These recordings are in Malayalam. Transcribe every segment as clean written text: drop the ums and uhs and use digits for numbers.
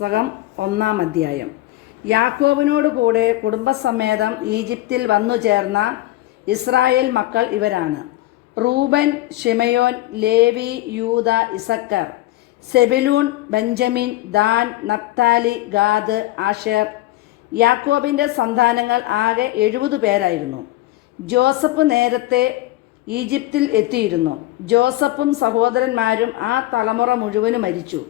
പുസ്തകം 1-ാം അധ്യായം. യാക്കോബിനോട് കൂടെ കുടുംബസമേതം ഈജിപ്തിൽ വന്നു ചേർന്ന ഇസ്രായേൽ മക്കൾ ഇവരാണ്: Reuben, Simeon, Levi, Judah, Issachar, Zebulun, Benjamin, Dan, Naphtali, Gad, Asher. യാക്കോബിൻ്റെ സന്താനങ്ങൾ ആകെ 70 പേരായിരുന്നു. ജോസഫ് നേരത്തെ ഈജിപ്തിൽ എത്തിയിരുന്നു. ജോസഫും സഹോദരന്മാരും ആ തലമുറ മുഴുവനും മരിച്ചു.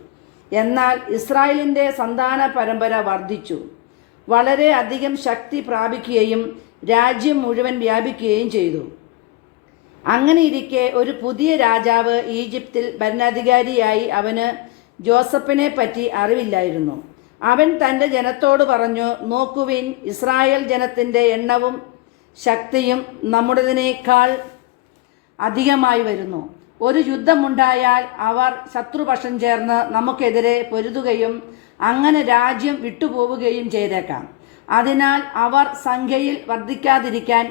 എന്നാൽ ഇസ്രായേലിൻ്റെ സന്താന പരമ്പര വർദ്ധിച്ചു, വളരെ അധികം ശക്തി പ്രാപിക്കുകയും രാജ്യം മുഴുവൻ വ്യാപിക്കുകയും ചെയ്തു. അങ്ങനെയിരിക്കെ ഒരു പുതിയ രാജാവ് ഈജിപ്തിൽ ഭരണാധികാരിയായി. അവന് ജോസഫിനെ പറ്റി അറിവില്ലായിരുന്നു. അവൻ തൻ്റെ ജനത്തോട് പറഞ്ഞു: നോക്കുവിൻ, ഇസ്രായേൽ ജനത്തിൻ്റെ എണ്ണവും ശക്തിയും നമ്മുടേതിനേക്കാൾ അധികമായി വരുന്നു. ഒരു യുദ്ധമുണ്ടായാൽ അവർ ശത്രുപക്ഷം ചേർന്ന് നമുക്കെതിരെ പൊരുതുകയും അങ്ങനെ രാജ്യം വിട്ടുപോവുകയും ചെയ്തേക്കാം. അതിനാൽ അവർ സംഖ്യയിൽ വർദ്ധിക്കാതിരിക്കാൻ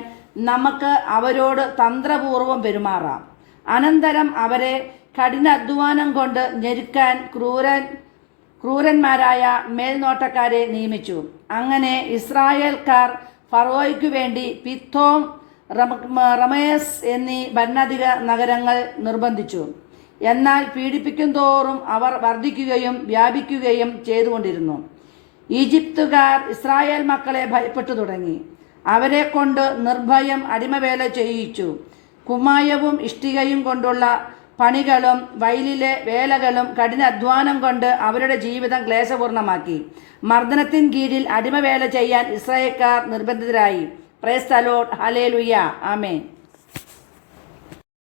നമുക്ക് അവരോട് തന്ത്രപൂർവം പെരുമാറാം. അനന്തരം അവരെ കഠിനാധ്വാനം കൊണ്ട് ഞെരുക്കാൻ ക്രൂരന്മാരായ മേൽനോട്ടക്കാരെ നിയമിച്ചു. അങ്ങനെ ഇസ്രായേൽക്കാർ ഫറോയ്ക്കു വേണ്ടി പിത്തോം, റമേസ് എന്നീ ഭരണാധിക നഗരങ്ങൾ നിർബന്ധിച്ചു. എന്നാൽ പീഡിപ്പിക്കും തോറും അവർ വർദ്ധിക്കുകയും വ്യാപിക്കുകയും ചെയ്തുകൊണ്ടിരുന്നു. ഈജിപ്തുകാർ ഇസ്രായേൽ മക്കളെ ഭയപ്പെട്ടു തുടങ്ങി. അവരെ കൊണ്ട് നിർഭയം അടിമവേല ചെയ്യിച്ചു. കുമ്മായവും ഇഷ്ടികയും കൊണ്ടുള്ള പണികളും വയലിലെ വേലകളും കഠിനാധ്വാനം കൊണ്ട് അവരുടെ ജീവിതം ക്ലേശപൂർണമാക്കി. മർദ്ദനത്തിൻ കീഴിൽ അടിമവേല ചെയ്യാൻ ഇസ്രായേൽക്കാർ നിർബന്ധിതരായി. Praise the Lord. Hallelujah. Amen.